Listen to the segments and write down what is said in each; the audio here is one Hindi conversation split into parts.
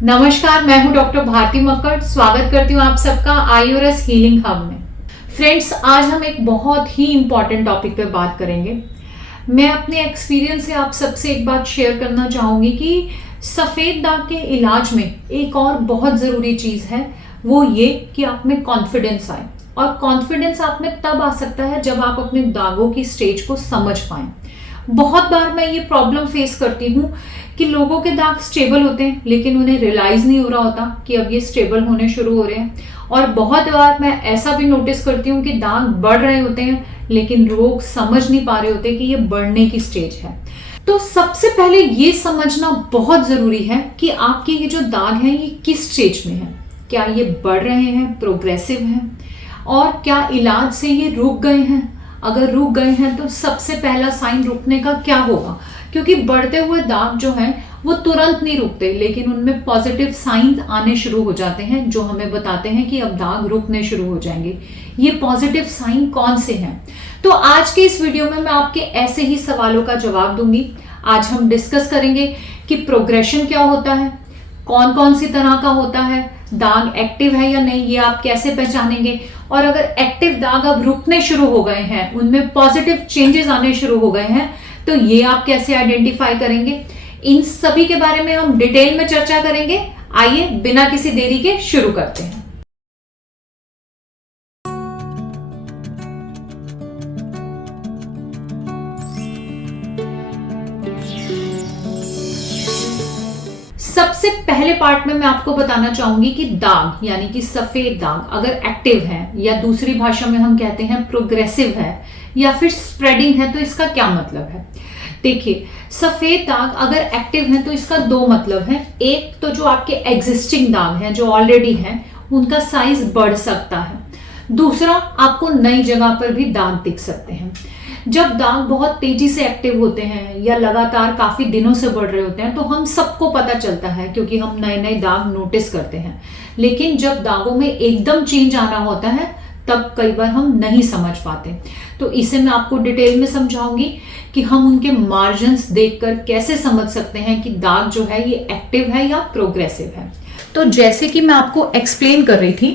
नमस्कार, मैं हूं डॉक्टर भारती मक्कड़। स्वागत करती हूं आप सबका आईओरएस हीलिंग हब में। फ्रेंड्स, आज हम एक बहुत ही इंपॉर्टेंट टॉपिक पे बात करेंगे। मैं अपने एक्सपीरियंस से आप सबसे एक बात शेयर करना चाहूंगी कि सफेद दाग के इलाज में एक और बहुत जरूरी चीज है, वो ये कि आप में कॉन्फिडेंस आए। और कॉन्फिडेंस आप में तब आ सकता है जब आप अपने दागों की स्टेज को समझ पाएं। बहुत बार मैं ये प्रॉब्लम फेस करती हूँ कि लोगों के दाग स्टेबल होते हैं लेकिन उन्हें रियलाइज नहीं हो रहा होता कि अब ये स्टेबल होने शुरू हो रहे हैं। और बहुत बार मैं ऐसा भी नोटिस करती हूँ कि दाग बढ़ रहे होते हैं लेकिन लोग समझ नहीं पा रहे होते कि ये बढ़ने की स्टेज है। तो सबसे पहले ये समझना बहुत जरूरी है कि आपके ये जो दाग हैं ये किस स्टेज में है। क्या ये बढ़ रहे हैं, प्रोग्रेसिव हैं, और क्या इलाज से ये रुक गए हैं? अगर रुक गए हैं तो सबसे पहला साइन रुकने का क्या होगा, क्योंकि बढ़ते हुए दाग जो हैं वो तुरंत नहीं रुकते लेकिन उनमें पॉजिटिव साइन आने शुरू हो जाते हैं जो हमें बताते हैं कि अब दाग रुकने शुरू हो जाएंगे। ये पॉजिटिव साइन कौन से हैं? तो आज के इस वीडियो में मैं आपके ऐसे ही सवालों का जवाब दूंगी। आज हम डिस्कस करेंगे कि प्रोग्रेशन क्या होता है, कौन कौन सी तरह का होता है, दाग एक्टिव है या नहीं ये आप कैसे पहचानेंगे, और अगर एक्टिव दाग अब रुकने शुरू हो गए हैं, उनमें पॉजिटिव चेंजेस आने शुरू हो गए हैं, तो ये आप कैसे आइडेंटिफाई करेंगे। इन सभी के बारे में हम डिटेल में चर्चा करेंगे। आइए बिना किसी देरी के शुरू करते हैं। सबसे पहले पार्ट में मैं आपको बताना चाहूंगी कि दाग यानी कि सफेद दाग अगर एक्टिव है या दूसरी भाषा में हम कहते हैं प्रोग्रेसिव है या फिर स्प्रेडिंग है, तो इसका क्या मतलब है। देखिए, सफेद दाग अगर एक्टिव है तो इसका दो मतलब है। एक तो जो आपके एग्जिस्टिंग दाग हैं जो ऑलरेडी हैं उनका साइज बढ़ सकता है। दूसरा, आपको नई जगह पर भी दाग दिख सकते हैं। जब दाग बहुत तेजी से एक्टिव होते हैं या लगातार काफी दिनों से बढ़ रहे होते हैं तो हम सबको पता चलता है क्योंकि हम नए नए दाग नोटिस करते हैं। लेकिन जब दागों में एकदम चेंज आना होता है तब कई बार हम नहीं समझ पाते। तो इसे मैं आपको डिटेल में समझाऊंगी कि हम उनके मार्जिन्स देखकर कैसे समझ सकते हैं कि दाग जो है ये एक्टिव है या प्रोग्रेसिव है। तो जैसे कि मैं आपको एक्सप्लेन कर रही थी,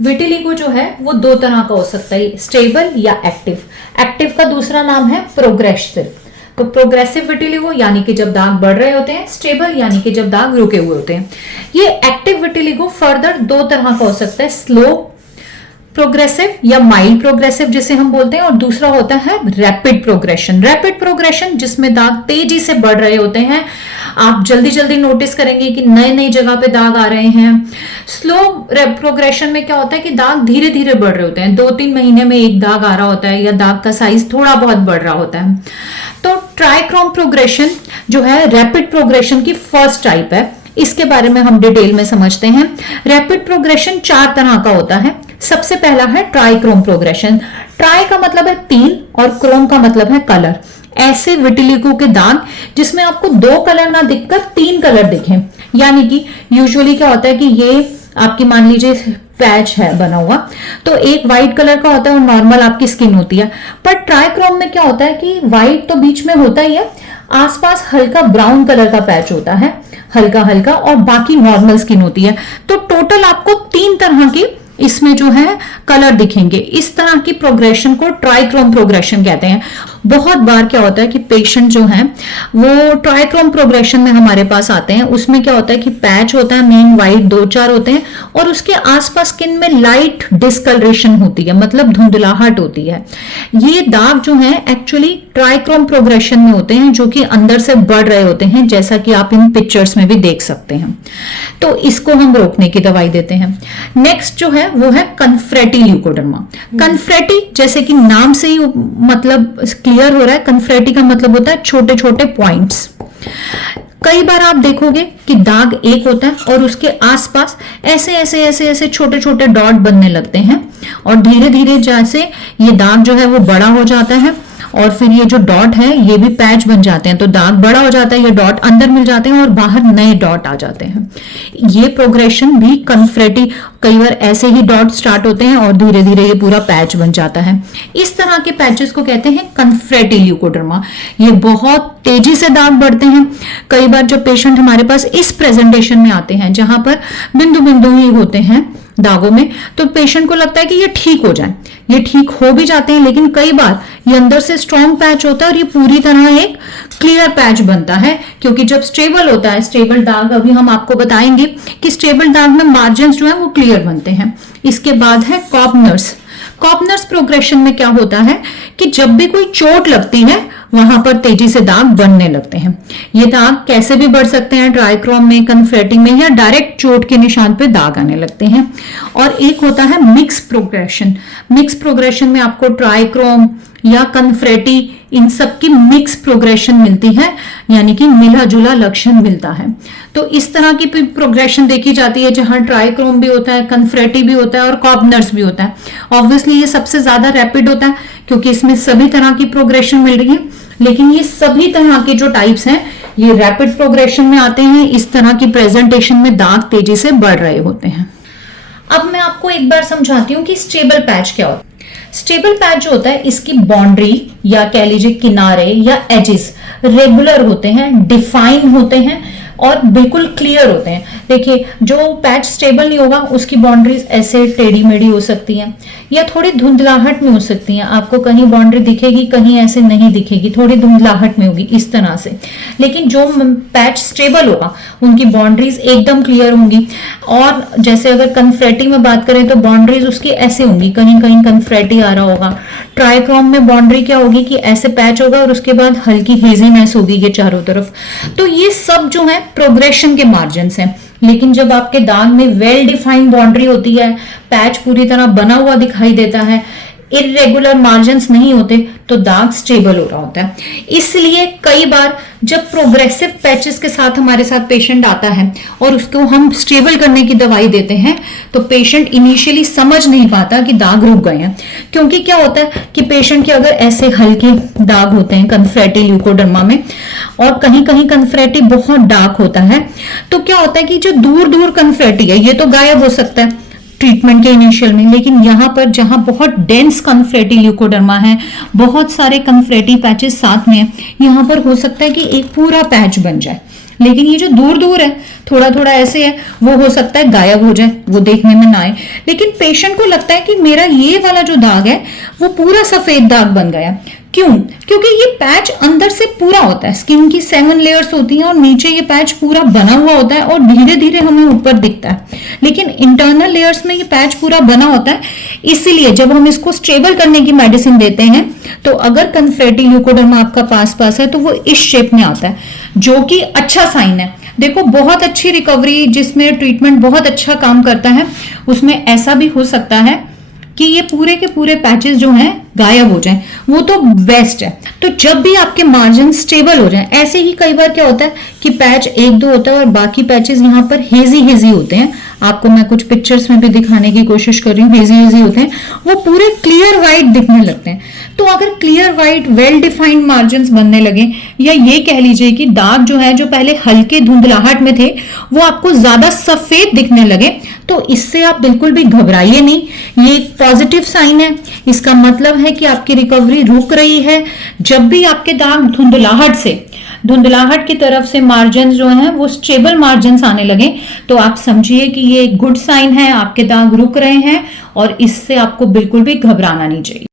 विटिलिगो जो है वो दो तरह का हो सकता है, स्टेबल या एक्टिव। एक्टिव का दूसरा नाम है प्रोग्रेसिव। तो प्रोग्रेसिव विटिलिगो यानी कि जब दाग बढ़ रहे होते हैं, स्टेबल यानी कि जब दाग रुके हुए होते हैं। ये एक्टिव विटिलिगो फर्दर दो तरह का हो सकता है, स्लो प्रोग्रेसिव या माइल्ड प्रोग्रेसिव जिसे हम बोलते हैं, और दूसरा होता है रैपिड प्रोग्रेशन। रैपिड प्रोग्रेशन जिसमें दाग तेजी से बढ़ रहे होते हैं, आप जल्दी जल्दी नोटिस करेंगे कि नई नई जगह पे दाग आ रहे हैं। स्लो प्रोग्रेशन में क्या होता है कि दाग धीरे धीरे बढ़ रहे होते हैं, 2-3 महीने में एक दाग आ रहा होता है या दाग का साइज थोड़ा बहुत बढ़ रहा होता है। तो ट्राइक्रोम प्रोग्रेशन जो है रैपिड प्रोग्रेशन की फर्स्ट टाइप है। इसके बारे में हम डिटेल में समझते हैं। रैपिड प्रोग्रेशन 4 तरह का होता है। सबसे पहला है ट्राइक्रोम प्रोग्रेशन। ट्राई का मतलब है 3 और क्रोम का मतलब है कलर। ऐसे विटिलिगो के दाग जिसमें आपको 2 कलर ना दिखकर 3 कलर दिखें, यानी कि यूजुअली क्या होता है कि ये आपकी मान लीजिए पैच है बना हुआ, तो एक व्हाइट कलर का होता है और नॉर्मल आपकी स्किन होती है। पर ट्राइक्रोम में क्या होता है कि व्हाइट तो बीच में होता ही है, आसपास हल्का ब्राउन कलर का पैच होता है, हल्का हल्का, और बाकी नॉर्मल स्किन होती है। तो टोटल आपको 3 तरह की इसमें जो है कलर दिखेंगे। इस तरह की प्रोग्रेशन को ट्राइक्रोम प्रोग्रेशन कहते हैं। बहुत बार क्या होता है कि पेशेंट जो है वो ट्राइक्रोम प्रोग्रेशन में हमारे पास आते हैं। उसमें क्या होता है कि पैच होता है, मेन वाइट 2-4 होते हैं और उसके आसपास स्किन में लाइट डिस्कलरेशन होती है, मतलब धुंधलाहट होती है। ये दाग जो है एक्चुअली ट्राइक्रोम प्रोग्रेशन में होते हैं जो कि अंदर से बढ़ रहे होते हैं, जैसा कि आप इन पिक्चर्स में भी देख सकते हैं। तो इसको हम रोकने की दवाई देते हैं। नेक्स्ट जो है वो है कन्फ्रेटी ल्यूकोडर्मा। कन्फ्रेटी जैसे कि नाम से ही मतलब क्लियर हो रहा है, कन्फ्रेटी का मतलब होता है छोटे छोटे पॉइंट्स। कई बार आप देखोगे कि दाग एक होता है और उसके आसपास ऐसे ऐसे ऐसे ऐसे छोटे छोटे डॉट बनने लगते हैं और धीरे धीरे जैसे ये दाग जो है वो बड़ा हो जाता है और फिर ये जो डॉट है ये भी पैच बन जाते हैं, तो दाग बड़ा हो जाता है, ये डॉट अंदर मिल जाते हैं और बाहर नए डॉट आ जाते हैं। ये प्रोग्रेशन भी कन्फ्रेटी, कई बार ऐसे ही डॉट स्टार्ट होते हैं और धीरे धीरे ये पूरा पैच बन जाता है। इस तरह के पैचेस को कहते हैं कन्फ्रेटी ल्यूकोडर्मा। ये बहुत तेजी से दाग बढ़ते हैं। कई बार जब पेशेंट हमारे पास इस प्रेजेंटेशन में आते हैं जहां पर बिंदु बिंदु ही होते हैं दागों में, तो पेशेंट को लगता है कि ये ठीक हो जाए, ये ठीक हो भी जाते हैं, लेकिन कई बार ये अंदर से स्ट्रॉन्ग पैच होता है और ये पूरी तरह एक क्लियर पैच बनता है, क्योंकि जब स्टेबल होता है, स्टेबल दाग अभी हम आपको बताएंगे कि स्टेबल दाग में मार्जिन जो है वो क्लियर बनते हैं। इसके बाद है कॉर्नर्स। कॉर्नर्स प्रोग्रेशन में क्या होता है कि जब भी कोई चोट लगती है वहां पर तेजी से दाग बनने लगते हैं। ये दाग कैसे भी बढ़ सकते हैं, ट्राइक्रोम में, कन्फ्रेटी में, या डायरेक्ट चोट के निशान पे दाग आने लगते हैं। और एक होता है मिक्स प्रोग्रेशन। मिक्स प्रोग्रेशन में आपको ट्राइक्रोम या कन्फ्रेटी इन सब की मिक्स प्रोग्रेशन मिलती है, यानी कि मिला जुला लक्षण मिलता है। तो इस तरह की प्रोग्रेशन देखी जाती है जहां ट्राइक्रोम भी होता है, कन्फ्रेटी भी होता है और कॉर्नर्स भी होता है। ऑब्वियसली ये सबसे ज्यादा रैपिड होता है क्योंकि इसमें सभी तरह की प्रोग्रेशन मिल रही है, लेकिन ये सभी तरह के जो टाइप्स हैं ये रैपिड प्रोग्रेशन में आते हैं। इस तरह की प्रेजेंटेशन में दाग तेजी से बढ़ रहे होते हैं। अब मैं आपको एक बार समझाती हूँ कि स्टेबल पैच क्या होता है। स्टेबल पैच जो होता है इसकी बाउंड्री या कह लीजिए किनारे या एजेस रेगुलर होते हैं, डिफाइन होते हैं और बिल्कुल क्लियर होते हैं। देखिए जो पैच स्टेबल नहीं होगा उसकी बाउंड्रीज ऐसे टेढ़ी मेढ़ी हो सकती हैं या थोड़ी धुंधलाहट में हो सकती हैं। आपको कहीं बाउंड्री दिखेगी, कहीं ऐसे नहीं दिखेगी, थोड़ी धुंधलाहट में होगी इस तरह से। लेकिन जो पैच स्टेबल होगा उनकी बाउंड्रीज एकदम क्लियर होंगी। और जैसे अगर कन्फ्रेटी में बात करें तो बाउंड्रीज उसकी ऐसे होंगी, कहीं कहीं कन्फ्रेटी आ रहा होगा। ट्राइक्रोम में बाउंड्री क्या होगी कि ऐसे पैच होगा और उसके बाद हल्की हेजीनेस होगी ये चारों तरफ। तो ये सब जो है प्रोग्रेशन के मार्जिन हैं। लेकिन जब आपके दाग में वेल डिफाइंड बाउंड्री होती है, पैच पूरी तरह बना हुआ दिखाई देता है, इरेगुलर मार्जिन्स नहीं होते, तो दाग स्टेबल हो रहा होता है। इसलिए कई बार जब प्रोग्रेसिव पैचेस के साथ हमारे साथ पेशेंट आता है और उसको हम स्टेबल करने की दवाई देते हैं तो पेशेंट इनिशियली समझ नहीं पाता कि दाग रुक गए हैं। क्योंकि क्या होता है कि पेशेंट के अगर ऐसे हल्के दाग होते हैं कन्फ्रेटी ल्यूकोडर्मा में और कहीं कहीं कन्फ्रेटी बहुत डार्क होता है, तो क्या होता है कि जो दूर दूर कन्फ्रेटी है ये तो गायब हो सकता है ट्रीटमेंट के इनिशियल में, लेकिन यहाँ पर जहाँ बहुत डेंस कन्फ्रेटी ल्यूकोडर्मा है, बहुत सारे कन्फ्रेटी पैचेस साथ में है, यहाँ पर हो सकता है कि एक पूरा पैच बन जाए। लेकिन ये जो दूर दूर है, थोड़ा थोड़ा ऐसे है, वो हो सकता है गायब हो जाए, वो देखने में ना आए। लेकिन पेशेंट को लगता है कि मेरा ये वाला जो दाग है वो पूरा सफेद दाग बन गया। क्यों? क्योंकि ये पैच अंदर से पूरा होता है, स्किन की 7 लेयर्स होती हैं और नीचे ये पैच पूरा बना हुआ होता है और धीरे धीरे हमें ऊपर दिखता है। लेकिन इंटरनल लेयर्स में ये पैच पूरा बना होता है। इसीलिए जब हम इसको स्टेबल करने की मेडिसिन देते हैं तो अगर कन्फ्रेटी ल्यूकोडर्मा आपका पास है तो वो इस शेप में आता है, जो कि अच्छा साइन है। देखो बहुत अच्छी रिकवरी जिसमें ट्रीटमेंट बहुत अच्छा काम करता है, उसमें ऐसा भी हो सकता है कि ये पूरे के पूरे पैचेस जो हैं गायब हो जाएं, वो तो बेस्ट है। तो जब भी आपके मार्जिन स्टेबल हो जाएं, ऐसे ही कई बार क्या होता है कि पैच 1-2 होता है और बाकी पैचेस यहाँ पर हेजी होते हैं। आपको मैं कुछ पिक्चर्स में भी दिखाने की कोशिश कर रही हूँ, हेजी होते हैं, वो पूरे क्लियर व्हाइट दिखने लगते हैं। तो अगर clear white well defined margin बनने लगे, या ये कह लीजिए कि दाग जो है जो पहले हल्के धुंधलाहट में थे वो आपको ज्यादा सफेद दिखने लगे, तो इससे आप बिल्कुल भी घबराइए नहीं। ये एक पॉजिटिव साइन है, इसका मतलब है कि आपकी रिकवरी रुक रही है। जब भी आपके दाग धुंधलाहट की तरफ से मार्जिन जो हैं वो स्टेबल मार्जिन आने लगे, तो आप समझिए कि ये एक गुड साइन है, आपके दाग रुक रहे हैं और इससे आपको बिल्कुल भी घबराना नहीं चाहिए।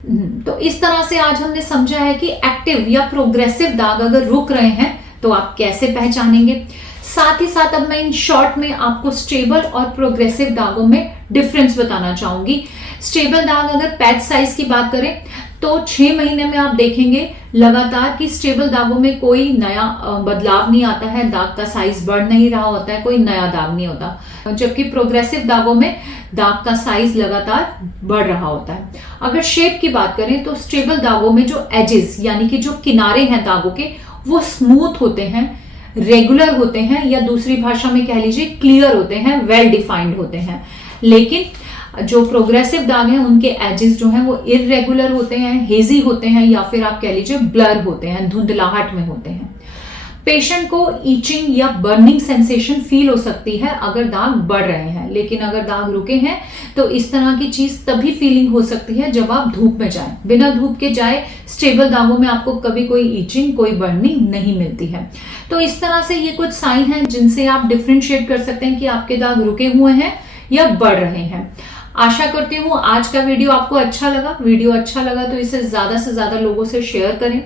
तो इस तरह से आज हमने समझा है कि एक्टिव या प्रोग्रेसिव दाग अगर रुक रहे हैं तो आप कैसे पहचानेंगे। साथ ही साथ अब मैं इन शॉर्ट में आपको स्टेबल और प्रोग्रेसिव दागों में डिफरेंस बताना चाहूंगी। स्टेबल दाग अगर पैच साइज की बात करें तो 6 महीने में आप देखेंगे लगातार कि स्टेबल दागों में कोई नया बदलाव नहीं आता है, दाग का साइज बढ़ नहीं रहा होता है, कोई नया दाग नहीं होता। जबकि प्रोग्रेसिव दागों में दाग का साइज लगातार बढ़ रहा होता है। अगर शेप की बात करें तो स्टेबल दागों में जो एजेस यानी कि जो किनारे हैं दागों के वो स्मूथ होते हैं, रेगुलर होते हैं, या दूसरी भाषा में कह लीजिए क्लियर होते हैं, वेल डिफाइंड होते हैं। लेकिन जो प्रोग्रेसिव दाग हैं उनके एजेस जो हैं वो इररेगुलर होते हैं, हेजी होते हैं, या फिर आप कह लीजिए ब्लर होते हैं, धुंधलाहट में होते हैं। पेशेंट को ईचिंग या बर्निंग सेंसेशन फील हो सकती है अगर दाग बढ़ रहे हैं, लेकिन अगर दाग रुके हैं तो इस तरह की चीज तभी फीलिंग हो सकती है जब आप धूप में जाएं। बिना धूप के जाए स्टेबल दागों में आपको कभी कोई ईचिंग, कोई बर्निंग नहीं मिलती है। तो इस तरह से ये कुछ साइन हैं जिनसे आप डिफ्रेंशिएट कर सकते हैं कि आपके दाग रुके हुए हैं या बढ़ रहे हैं। आशा करती हूँ आज का वीडियो आपको अच्छा लगा। वीडियो अच्छा लगा तो इसे ज्यादा से ज्यादा लोगों से शेयर करें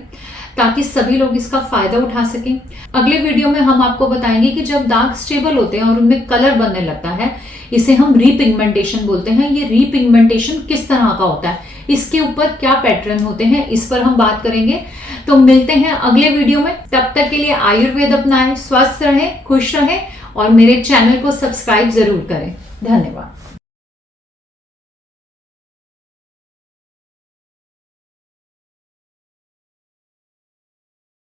ताकि सभी लोग इसका फायदा उठा सकें। अगले वीडियो में हम आपको बताएंगे कि जब दाग स्टेबल होते हैं और उनमें कलर बनने लगता है, इसे हम रीपिगमेंटेशन बोलते हैं। ये रीपिगमेंटेशन किस तरह का होता है, इसके ऊपर क्या पैटर्न होते हैं, इस पर हम बात करेंगे। तो मिलते हैं अगले वीडियो में। तब तक के लिए आयुर्वेद अपनाएं, स्वस्थ रहें, खुश रहें और मेरे चैनल को सब्सक्राइब जरूर करें। धन्यवाद।